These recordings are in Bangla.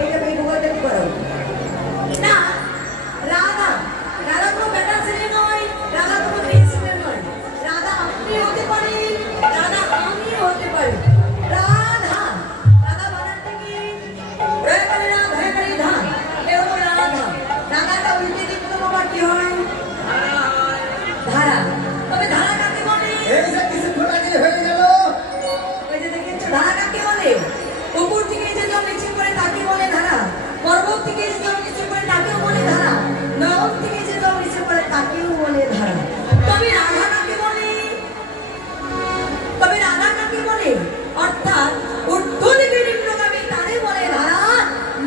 এটা এই ভূগোলটা কি করো না রাধা রাধা কোনো বেটা ছেলে নয়, রাধা কোনো মেয়ে ছেলে নয়, রাধা আপনি হতে পারি, রাধা আমি হতে পারি। রাধা রাধা বানাতে কি রেখালি না রেখালি ধান এ হলো রাধা। রাধাটা উল্টে দিক তো বাবা কি হয় ধারা। তবে ধারা কাকে বলে? এই যে কিছু ঘোড়াকে হয়ে গেল, ওই যে দেখেছো ধারা কাকে বলে? উপর থেকে যে জল নিচে পড়ে তাকে বলে ধারা, পর্বত থেকে যে জল নিচে পড়ে তাকেও বলে ধারা, নরক থেকে যে জল নিচে পড়ে তাকেও বলে ধারা। তবে রাধা কাকে বলে? তবে রাধা কাকে বলে? অর্থাৎ ঊর্ধ্ব থেকে নিম্নগামী তারে বলে ধারা,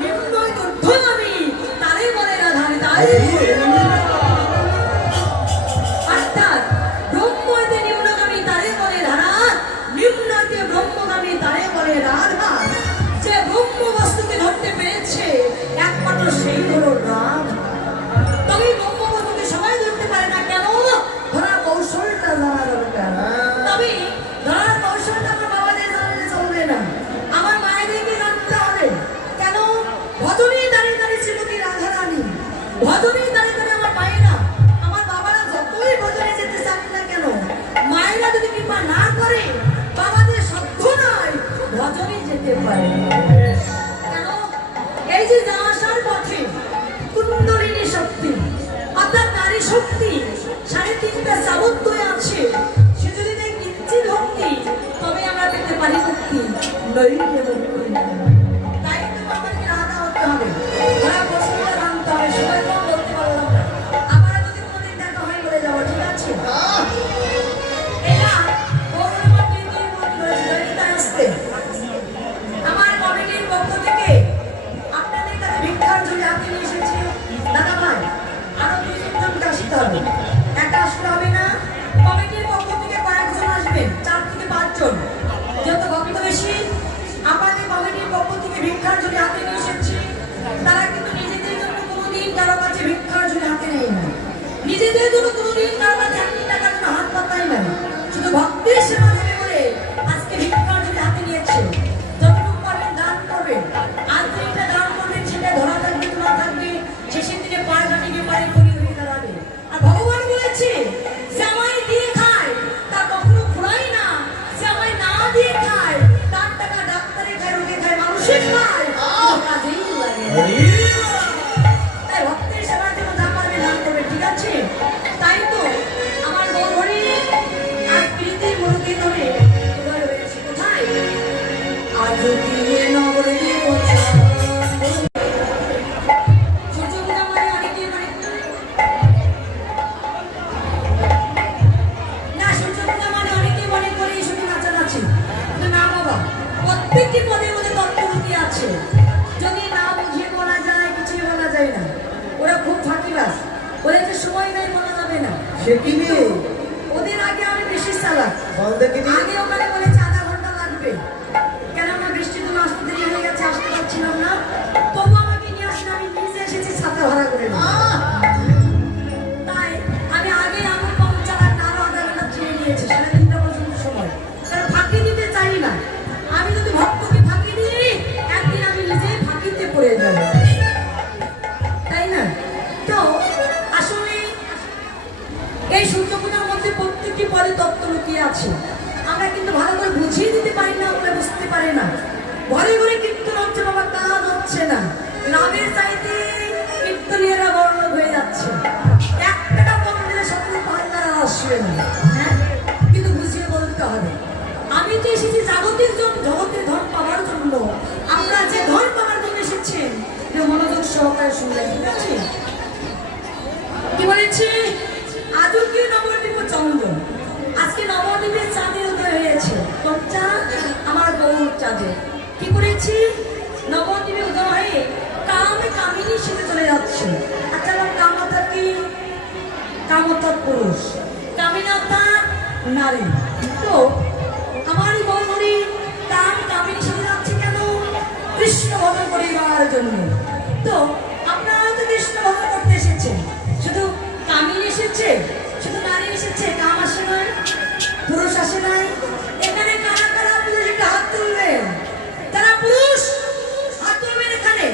নিম্ন হইতে ঊর্ধ্বগামী তারে বলে রাধা। তাই অর্থাৎ ব্রহ্ম হইতে নিম্নগামী তারে বলে ধারা, নিম্ন হইতে ব্রহ্মগামী তারে বলে রাধা। যে ব্রহ্ম বস্তুকে ধরতে পেরেছে একমাত্র সেই হলো রাধা। তবে ব্রহ্ম বস্তুকে সবাই ধরতে পারে না কেন? ধরার কৌশলটা জানা দরকার। তবে ধরার কৌশলটা আমার বাবাদের জানলে চলবে না, আমার মায়েদেরকে জানতে হবে। কেন? ভজনে দাঁড়িয়ে দাঁড়িয়ে শ্রীমতী রাধা রানী, ভজনে দাঁড়িয়ে দাঁড়িয়ে আমার মায়েরা, আমার বাবারা যতই ভজনে যেতে চান না কেন, মায়েরা যদি কৃপা না করে বাবাদের সাধ্য নয় ভজনে যেতে পারে। কেন? এই যে যাওয়ার পথে কুণ্ডলিনী শক্তি অর্থাৎ নারী শক্তি 3.5টা সাবত্য আছে, সে যদি দেয় কিঞ্চিত ভক্তি তবে আমরা পেতে পারি মুক্তি, নইলে মুক্তি নাই। তাই তো আমাদেরকে রাধা হতে হবে, ধরা কৌশলটা জানতে হবে। সবাই কম বলতে পারলাম না, আমরা যদি কোনোদিন দেখা হয় বলে যাবো, ঠিক আছে? এরা গৌরবময় নীতির মধ্যে রয়েছে, দৈনিকায় আসতে আমার কমিটির পক্ষ থেকে আপনাদের কাছে ভিক্ষার ঝুলি হাতে নিয়ে এসেছি। দাদা ভাই আরো 2-3জনকে আসতে হবে, একা আসলে হবে না। কমিটির পক্ষ থেকে কয়েকজন আসবেন, 4 থেকে 5 জন, যেহেতু ভক্ত বেশি। আপনাদের কমিটির পক্ষ থেকে ভিক্ষার ঝুলি হাতে নিয়ে এসেছি। তারা কিন্তু নিজেদের জন্য কোনোদিন কারো কাছে ভিক্ষার ঝুলি হাতে নেয় না, নিজেদের জন্য কোনোদিন কারো কাছে 1 টাকার জন্য হাত পাতায় না, শুধু ভক্তির সেবা দেবে বলে আজকে ভিক্ষার ঝুলি হাতে নিয়েছে। যতটুকু পারবেন দান করবেন, আর 3টা দান করবেন, সেটা ধরা থাকবে তো না থাকবে, শেষের দিনে পায়ে কাটিয়ে পায়ে করি হয়ে দাঁড়াবে। আর ভগবান বলেছে যে আমায় দিয়ে খায় তার কখনো ফুরাই না, যে আমায় না দিয়ে খায় তার টাকা ডাক্তারে খায়, রোগে খায়, মানুষে খায়, কাজেই লাগে না। তাই ভক্তের সেবার জন্য যা পারবে দান করবে, ঠিক আছে? তাই তো আমার গৌরী আজ প্রীতির মুরুতি ধরে রয়েছে কোথায়? আজ দিয়ে নগরে দিয়ে পৌঁছা সূর্যপূজা মানে অনেকে মানে না, সূর্যপূজা মানে অনেকে মনে করে শুধু নাচানাচি, কিন্তু না বাবা, প্রত্যেকটি পদের মধ্যে তত্ত্বরূপী আছে। যদি না বুঝিয়ে বলা যায় কিছুই বলা যায় না। ওরা খুব ফাঁকিবাজ, ওদের যে সময় নাই বলা যাবে না। সে কি নিয়ে ওদের আগে আমি বেশি চালাক। বল দেখিনি, আগে ওখানে বলেছে আধা ঘন্টা লাগবে, কেননা বৃষ্টির জন্য আসতে দেরি হয়ে গেছে, আসতে পারছিলাম না। তবু আমাকে নিয়ে আসলে আমি নিজে এসেছি ছাতা ভাড়া করে নিয়ে। তাই আমি আগে আমার কম চালাক না, আরো আধা ঘন্টা চেয়ে নিয়েছি, 3:30 পর্যন্ত সময়। কারণ ফাঁকি দিতে চাই না, আমি যদি ভক্তকে ফাঁকি দিই একদিন আমি নিজেই ফাঁকিতে পড়ে যাব, তাই না? তো আসলে এই সূর্যপূজার মধ্যে প্রত্যেকটি পদে তত্ত্ব লুকিয়ে আছে। আমরা কিন্তু ভালো করে বুঝিয়ে দিতে পারি না বলে বুঝতে পারে না। ঘরে ঘরে কীর্তন হচ্ছে বাবা, কাজ হচ্ছে না, নামের চাইতে কীর্তনীয়রা বড়লোক হয়ে যাচ্ছে। 1 টাকা কম দিলে সকল পাল্লারা আসবে না, হ্যাঁ? কিন্তু বুঝিয়ে বলতে হবে আমি তো এসেছি জাগতিক জগতের ধন পাওয়ার জন্য। আমরা যে ধন পাওয়ার জন্য এসেছেন মনোযোগ সহকারে শুনলেন, ঠিক আছে? কি বলেছি? আজও কি নবদ্বীপ চন্দ্র, আজকে নবদ্বীপের চাঁদের উদয় হয়েছে। তোর চাঁদ আমার গৌর চাঁদে কি করেছি? নবদ্বীপে উদয় হয়ে কামে কামিনীর সাথে চলে যাচ্ছে। আচ্ছা কাম অর্থাৎ কি? কাম অর্থাৎ পুরুষ, কামিনী অর্থাৎ নারী। তো আমারই গৌরী কাম কামিনীর সাথে যাচ্ছে কেন? কৃষ্ণ ভজন করিবার জন্য। তো আপনারা তো কৃষ্ণ ভজন করতে এসেছেন, শুধু কামিনী এসেছে, শুধু নারী এসেছে, কাম আসে নাই, পুরুষ আসে নাই। এখানে কারা কারা পুরুষ একটা হাত তুলবেন, যারা পুরুষ হাত তুলবেন এখানে।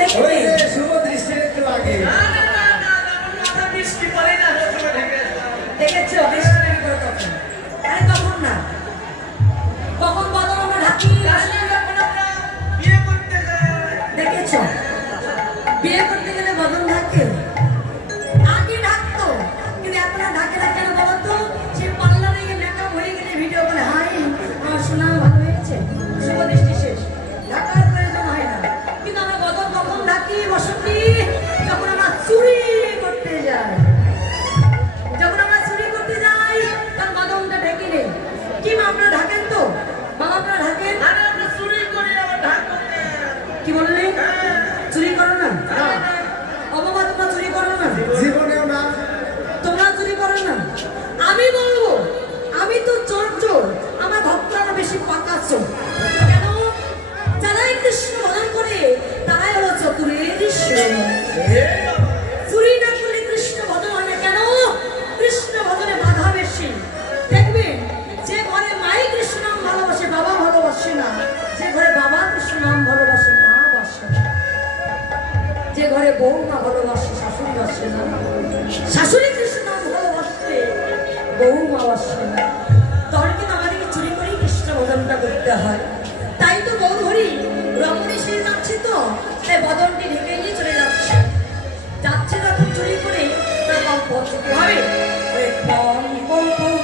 দেখবে ওই যে শুভ দৃষ্টির একটু আগে দেখেছো বৃষ্টি নাকি করে তখন আরে তখন না কখন বদল আমরা ঢাকি দেখেছো বিয়ে করতে গেলে বদল ঢাকে আগে ঢাকতো কিন্তু এখন আর ঢাকে না কেন বলো তো সে পার্লারে গিয়ে মেকআপ হয়ে গেলে ভিডিও করে হাই আমার সোনা ভালো হয়েছে শুভ দৃষ্টি শেষ ঢাকার প্রয়োজন হয় না কিন্তু আমরা বদল কখন ঢাকি বসতি যখন আমরা চুরি করতে যাই যখন আমরা চুরি করতে যাই তখন বদলটা ঢেকে নেই কি মা আপনারা ঢাকেন তো বাবা আপনারা ঢাকেন কি বললেন চুরি করো না অবাবা তোমরা চুরি করো না জীবনেও না তোমরা চুরি করো না আমি বলবো আমি তো চোর চোর আমার ভক্তরা বেশি পাকা চোর কেন যারাই কৃষ্ণ ভজন করে তারাই হলো চতুরের ঈশ্বর চুরি না করলে কৃষ্ণ ভজন হয় না কেন কৃষ্ণ ভজনে বাধা বেশি দেখবেন যে ঘরে মাই কৃষ্ণ নাম ভালোবাসে বাবা ভালোবাসে না যে ঘরে বাবা কৃষ্ণ নাম ভালোবাসে মা বাসে না যে ঘরে বউ মা ভালোবাসে শাশুড়ি বাসে না শাশুড়ি কৃষ্ণ নাম ভালোবাসে বউ মা বাসে না তখন কিন্তু আমাদেরকে চুরি করেই কৃষ্ণ ভজনটা করতে হয় তাই তো গৌর হরি রমণী সেরে যাচ্ছে তো তাই বদনটি ঢেকে নিয়ে চলে যাচ্ছে যাচ্ছে যখন চুরি করে তার কম পছন্দ হবে ওই কম কম কম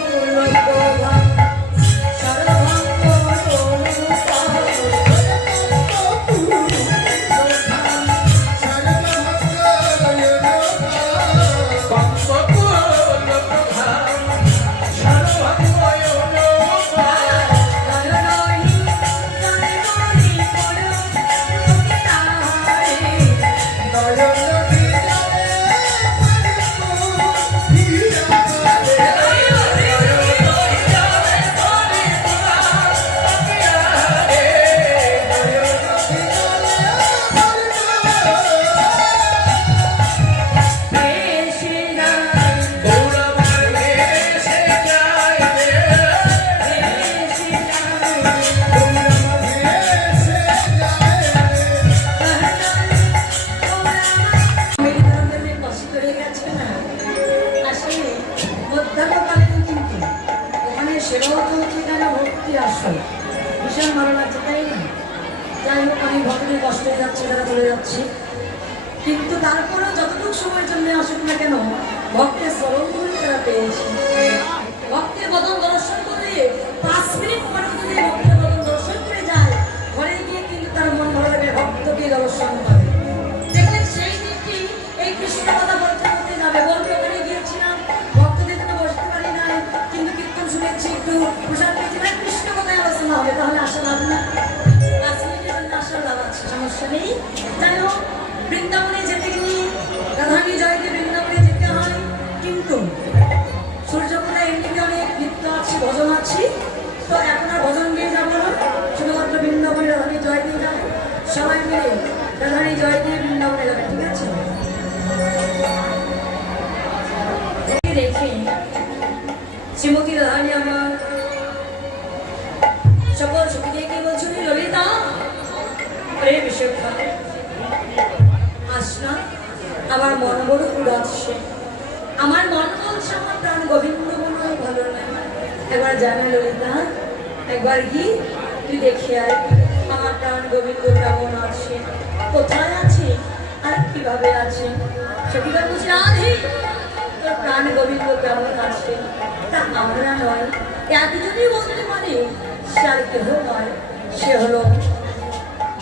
ভীষণ ভালো লাগছে তাই না যাই হোক আমি ভক্তদের কষ্ট হয়ে যাচ্ছে তারা চলে যাচ্ছে কিন্তু তারপরেও যতটুকু সময়ের জন্য আসুক না কেন ভক্তের চরণগুলি তারা পেয়েছে ভক্তের বদন দর্শন করে 5 মিনিট পরে যদি ভক্তের বদন দর্শন করে যায় ঘরে গিয়ে কিন্তু তার মন ভালো লাগে ভক্তকে দর্শন করে দেখলেন সেই দিনটি এই কৃষ্ণ কথা বলতে বলতে যাবে বলতে ওখানে গিয়েছিলাম ভক্তদের জন্য বসতে পারি নাই কিন্তু কীর্তন শুনেছি একটু প্রসাদ পেয়েছি না কৃষ্ণ কথায় আলোচনা হবে তাহলে আসা লাভ না 5 মিনিটের জন্য আসার লাভ আছে সমস্যা নেই যাই হোক বৃন্দাবনে যেতে গেলে রাধারানী জয়কে বৃন্দাবনে যেতে হয় কিন্তু সূর্যপুরা এমনিতে অনেক নৃত্য আছে ভজন আছে তো এখন আর ভজন দিয়ে যাবো না শুধুমাত্র বৃন্দাবনে রাধারানী জয় দিয়ে যাবো সবাই মিলে রাধারানী জয় দিয়ে বৃন্দাবনে যাবে ঠিক আছে দেখি শ্রীমতী রাধারানী আমার সকল সখীকে কি বলছো ললিতা আরে বিশ্বখা আসনা আমার মন বড় উদাসে আমার মন বলছে আমার প্রাণ গোবিন্দ মনে হয় ভালো লাগে একবার জানা ললিতা একবার কি তুই দেখে আয় আমার প্রাণ গোবিন্দ কেমন আছে কোথায় আছে আর কিভাবে আছে সখীরা বলছে রাধে তোর প্রাণ গোবিন্দ কেমন আছে তা আমরা নয় একজনই বলতে পারে সে আর কেহ নয় সে হলো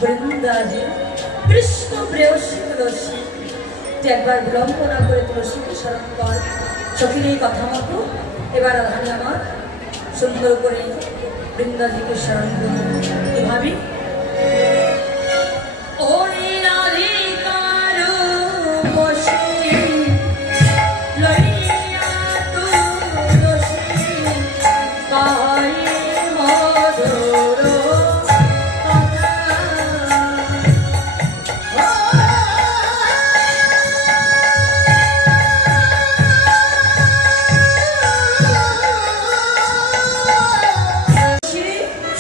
বৃন্দাজি কৃষ্ণ প্রেয়সী তুলসী তুই একবার বিলম্ব না করে তুলসীকে স্মরণ কর সখীর এই কথা মতো এবার আমি আমার সুন্দর করে বৃন্দাজিকে স্মরণ করি কিভাবে ওরে রাধিকার বসে লইয়া তুলসী কাই মধুর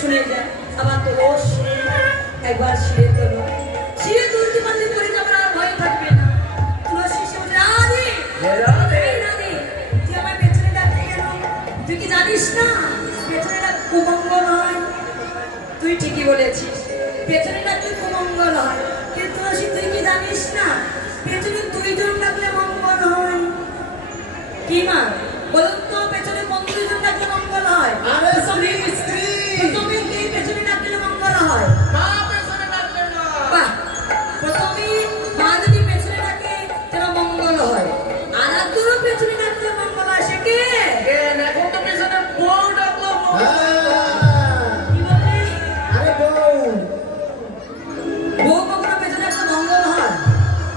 শুনে যায় আবার তুলসী বলেছিস পেছনে ডাকলে মঙ্গল হয়, কিন্তু তুলসী তুই কি জানিস না পেছনে দুইজন ডাকলে মঙ্গল হয়? কি মা বলুন তো, পেছনে কোন দুইজন ডাকলে মঙ্গল হয়? আরে স্ত্রী স্ত্রী প্রথমে কি পেছনে ডাকলে মঙ্গল হয়? মা পেছনে ডাকলে মা বাহ, প্রথমে মা যদি পেছনে ডাকে তাহলে মঙ্গল হয়, আর একজনও পেছনে ডাকলে মঙ্গল হয়। সে কে? এখন তো পেছনে বউ ডাকলো কি বললি? আরে বউ বউ কখনো পেছনে একটা মঙ্গল হয়?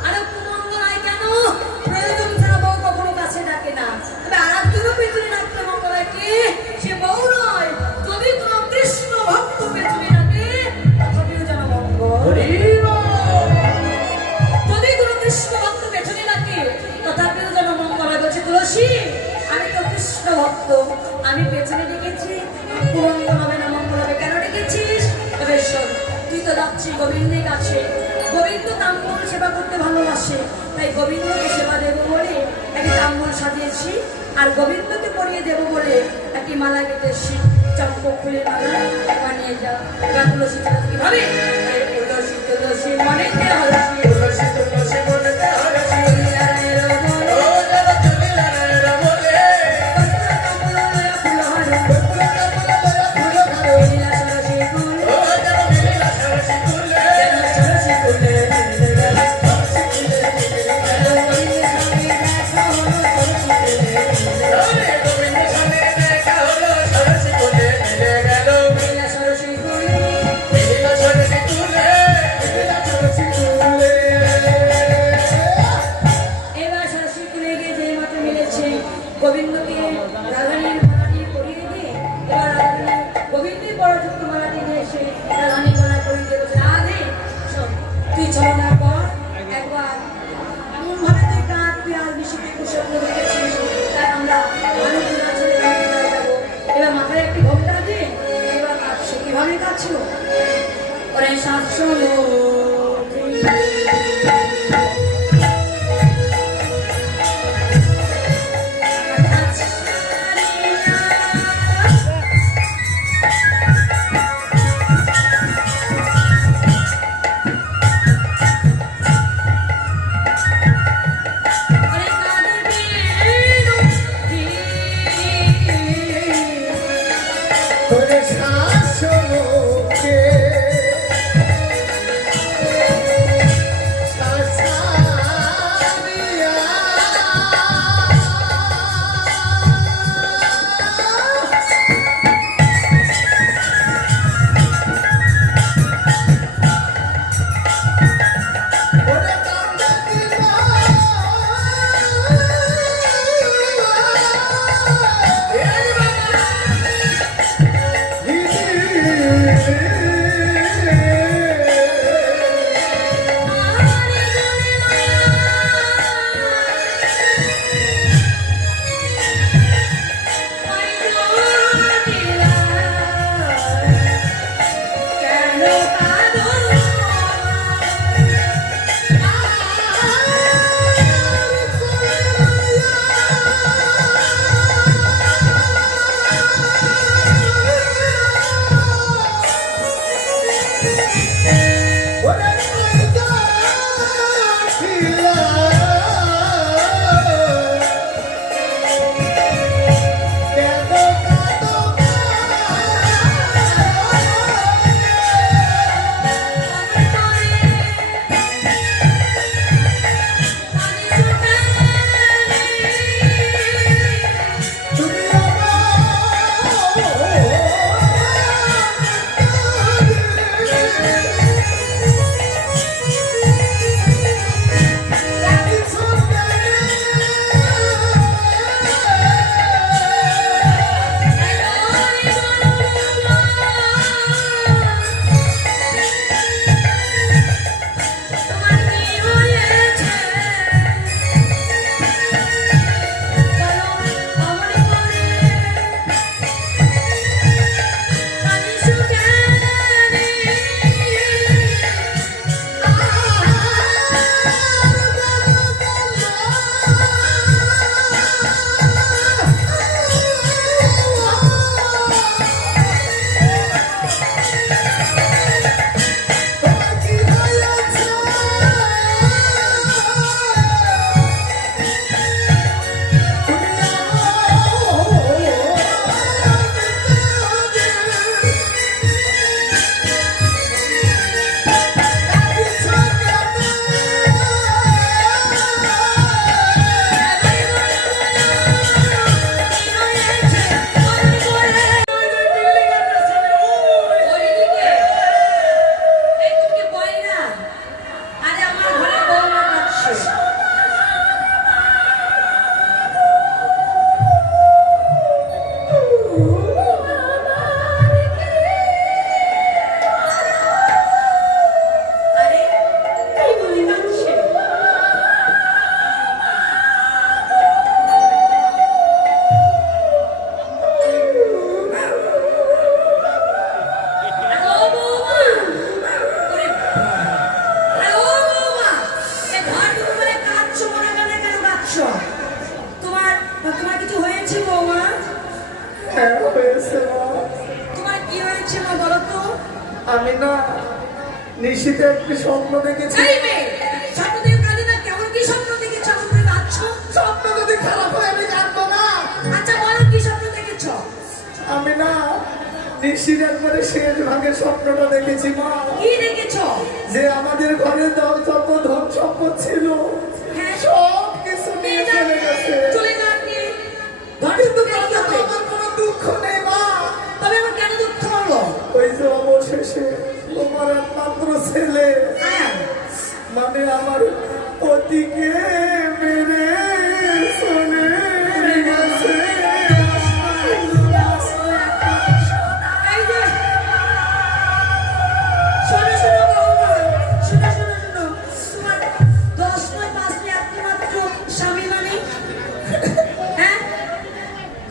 আরে মঙ্গল হয় কেন? প্রয়োজন ছাড়া বউ কখনো কাছে ডাকে না। তবে আর একজনও পেছনে ডাকলে মঙ্গল হয়। কে? সে বউ নয়, যদি কোনো কৃষ্ণ ভক্ত পেছনে ডাকে তবেও যেন মঙ্গল। যদি কোনো কৃষ্ণ ভক্ত পেছনে ডাকে তথাপিও যেন মঙ্গল হয়। বলছে তুলসী, আমি তো কৃষ্ণ ভক্ত, আমি পেছনে ডেকেছি, মঙ্গল হবে না মঙ্গল হবে। কেন ডেকেছিস? তবে শোন, তুই তো যাচ্ছিস গোবিন্দের কাছে, গোবিন্দ তাম্বুল সেবা করতে ভালোবাসে, তাই গোবিন্দকে সেবা দেবো বলে একটি তাম্বুল সাজিয়েছি, আর গোবিন্দকে পরিয়ে দেবো বলে একটি মালা কেটেছি, চম্পক ফুলের মালা। এবার নিয়ে যাও। এবার তুলসী কিভাবে? তুলসী তুলসী মনেতে হলসি, তুলসী তুলসী মনেতে হলসি তুলিয়ারের বলে, ও যারা চলিলারের বলে কর্পূর কমল ফুল হরে, ফুল ধরো লীলা সরসী ফুল, ও যারা মিলিলা সরসী তুলে যেন সরসী ফুলে মিলে গেল। সরসী তুলে গোবিন্দের সঙ্গে দেখা হলো, সরসী ফুলে আরে গোবিন্দের সামনে দেখা হলো সরসী তুলে মিলে গেল লীলা সরসী ফুল। মিলিলা সরসী তুলে মিলিলা সরসী তুলে এবার সরস্বতী কুলে গিয়ে যে মাঠে মিলেছে, গোবিন্দকে রাধারানীর মালাটি পরিয়ে দিয়ে, এবার রাধারানী গোবিন্দের পরযুক্ত মালাটি দিয়ে এসে রাধারানীর গলায় পরিয়ে দিয়ে বলছে, রাধে শোন, তুই ছলনার পর একবার এমনভাবে তুই কাঁদ, তুই আজ বিশুদ্ধ কুশব্দ দেখেছিস, তাই আমরা মানুষগুলো ছেড়ে চলে যাবো। এবার মাথায় একটি ঘোমটা দিয়ে এবার কাঁদছে। কিভাবে কাঁদছিল? ওরে শাসন তোরে শাসনকে আমি না নিশিতে একটি স্বপ্ন দেখেছি। এই মেয়ে, স্বপ্ন দেখে কাঁদে না, কেমন কি স্বপ্ন দেখেছো? আমার তুমি কাঁদছো? স্বপ্ন যদি খারাপ হয় আমি কাঁদবো না। আচ্ছা বলো, কি স্বপ্ন দেখেছো? আমি না নিশির একবারে শেষ ভাগের স্বপ্নটা দেখেছি মা। কি দেখেছো? যে আমাদের ঘরে যত ধন সম্পদ ছিল হ্যাঁ, সব কিছু নিয়ে চলে গেছে। চলে যাননি। কিন্তু তাতে তো আমার কোনো দুঃখ নেই মা। তবে আমার কেন দুঃখ হলো? ওই যে অবশেষে তোমার একমাত্র ছেলে হ্যাঁ, মানে আমার পতিকে মেরে চলে গেছে। এই যে, শোনো, শোনো বৌমা, শোনো, শোনো, শোনো। তোমার 10 নয় 5 নয় একমাত্র স্বামী মানে? হ্যাঁ?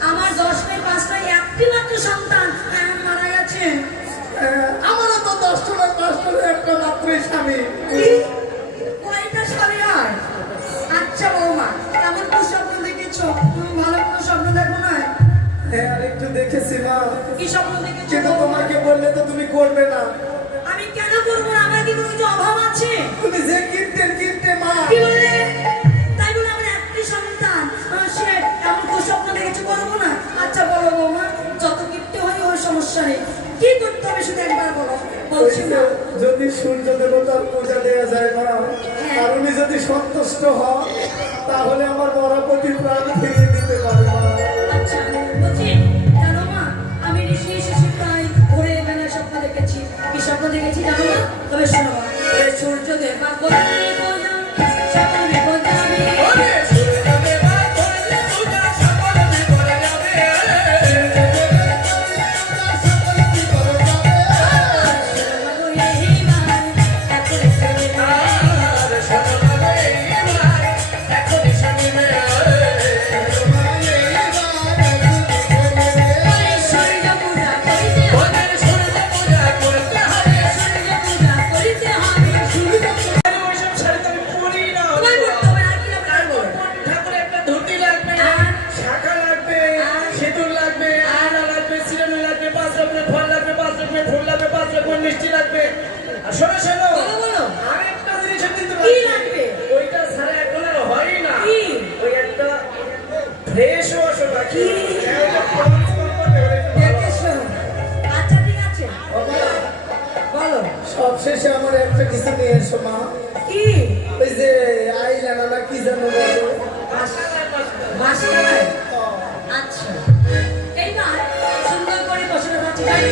আমার 10 নয় 5 নয় একটিমাত্র সন্তান মারা গেছে। আমারও তো 10 5 একটা মাত্রই স্বামী। কি? কয়টা স্বামী হয়? আচ্ছা বৌমা, কেমন কোন স্বপ্ন দেখেছো? তুমি ভালো কোনো স্বপ্ন দেখো না? হ্যাঁ আর একটু দেখেছি মা, কি স্বপ্ন দেখেছো? কিন্তু তোমাকে বললে তো তুমি করবে না। আমি কেন করবো না? আমার কি কোনো কিছু অভাব আছে? তুমি যে কিনতে মা। কি বললে? তাই বলে আমার একটি সন্তান, সে এমন কোন স্বপ্ন দেখেছো? করবো না? আচ্ছা বলো বৌমা, যত কিনতে হয় ওই সমস্যা নেই, কি করতে হবে শুধু একবার বলো। বলছি না। যদি সূর্য দেবতার পূজা দেওয়া যায় মা, আর উনি যদি সন্তুষ্ট হন তাহলে আমার মরাপতি প্রাণ ফিরিয়ে দিতে পারে মা। আচ্ছা বলছি, জানো মা, আমি ঋষি এসেছি প্রায় ভোরে বেলায় স্বপ্ন দেখেছি। কি স্বপ্ন দেখেছি জানো না? তবে শোনো, ওই সূর্য দেবা করলে পূজা, সকলে বোঝাবে। ওরে সূর্য দেবা করলে পূজা সকল বিপদে যাবে। সকল বিপদে যাবে। আর শোনো এইবার এখনই শুনিবে। ওদের সূর্য পূজা করতে হবে। ওইসব শাড়ি তো আমি পরি না। ঠাকুরের একটা ধুতি লাগবে, শাখা লাগবে, সিঁদুর লাগবে, আয়না লাগবে, সিরানি লাগবে, 5 রকমের ফল লাগবে, 5 রকমের ফুল লাগবে, 5 রকমের মিষ্টি লাগবে। আর শোনো শোনো, বলো। আরেকটা জিনিসও কিন্তু কি লাগবে। লাগবে? ওইটা ছাড়া এখন আর হয়ই না। কি? ওই একটা ফ্রেশ ওয়াশও লাগবে। কি? দেখেছো? আচ্ছা ঠিক আছে, বলো। সবশেষে আমার একটা কিছু নিয়ে এসো মা। কি? ওই যে আইলানা না কি জানো বলো। মাসকালাই? আচ্ছা, এইবার সুন্দর করে বসানো হচ্ছে তাই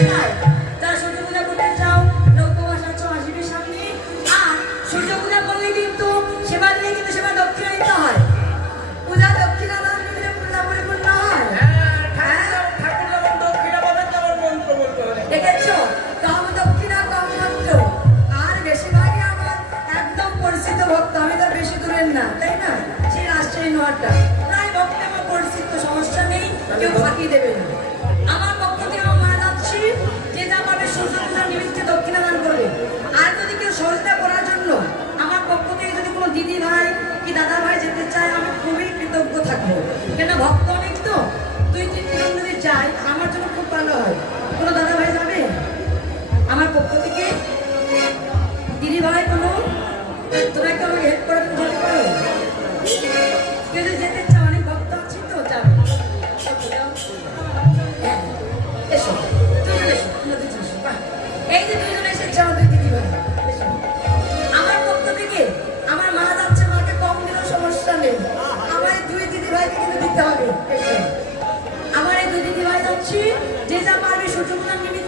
তারা সূর্য পূজা করতে যাও, উপবাস আছো আসিবে সামনে। আর সূর্য পূজা করলে কিন্তু সেবা দিলে কিন্তু সেবা দক্ষিণা দিতে হয়। পূজা দক্ষিণা না দিলে পূজা পরিপূর্ণ হয়। ঠাকুর যেমন দক্ষিণা পাবেন তেমন মন্ত্র বলতে হবে। দেখেছো? কম দক্ষিণা কম মন্ত্র। আর বেশিরভাগই আমার একদম পরিচিত ভক্ত, আমি তো বেশি দূরের না, তাই না? সেই রাষ্ট্রীয় নোয়ারটা প্রায় ভক্ত আমার পরিচিত, সমস্যা নেই, কেউ ফাঁকি দেবে না। আমার পক্ষ থেকে আমার মা যাচ্ছি, যে যা পাবে সূর্য পূজার নিমিত্তে দক্ষিণা দান করবে। আর যদি কেউ সহযোগিতা করার জন্য আমার পক্ষ থেকে যদি কোনো দিদি ভাই কি দাদা ভাই যেতে চায়, আমি খুবই কৃতজ্ঞ থাকবো। কেন ভক্ত অনেক তো, 2-3 জন যদি যায় আমার জন্য খুব ভালো হয়। কোনো দাদা ভাই যাবে আমার পক্ষ থেকে? দিদি ভাই কোনো তোরা কি আমাকে হেল্প করে তুমি যেতে পারো? কেউ যদি যেতে চাও, অনেক ভক্ত আছি তো, যাবে। হ্যাঁ, এসো, দুজন এসো, তোমরা দুজন এসো। বাহ, এই যে দুজন এসেছে আমার 2 দিদি ভাই, এসো। আমার পক্ষ থেকে আমার মা যাচ্ছে, মাকে কম দিলেও সমস্যা নেই, আমার এই 2 দিদি ভাইকে কিন্তু দিতে হবে। এসো, আমার এই 2 দিদি ভাই যাচ্ছি, যে যা পারবে সূর্য পূজার নিমিত্তে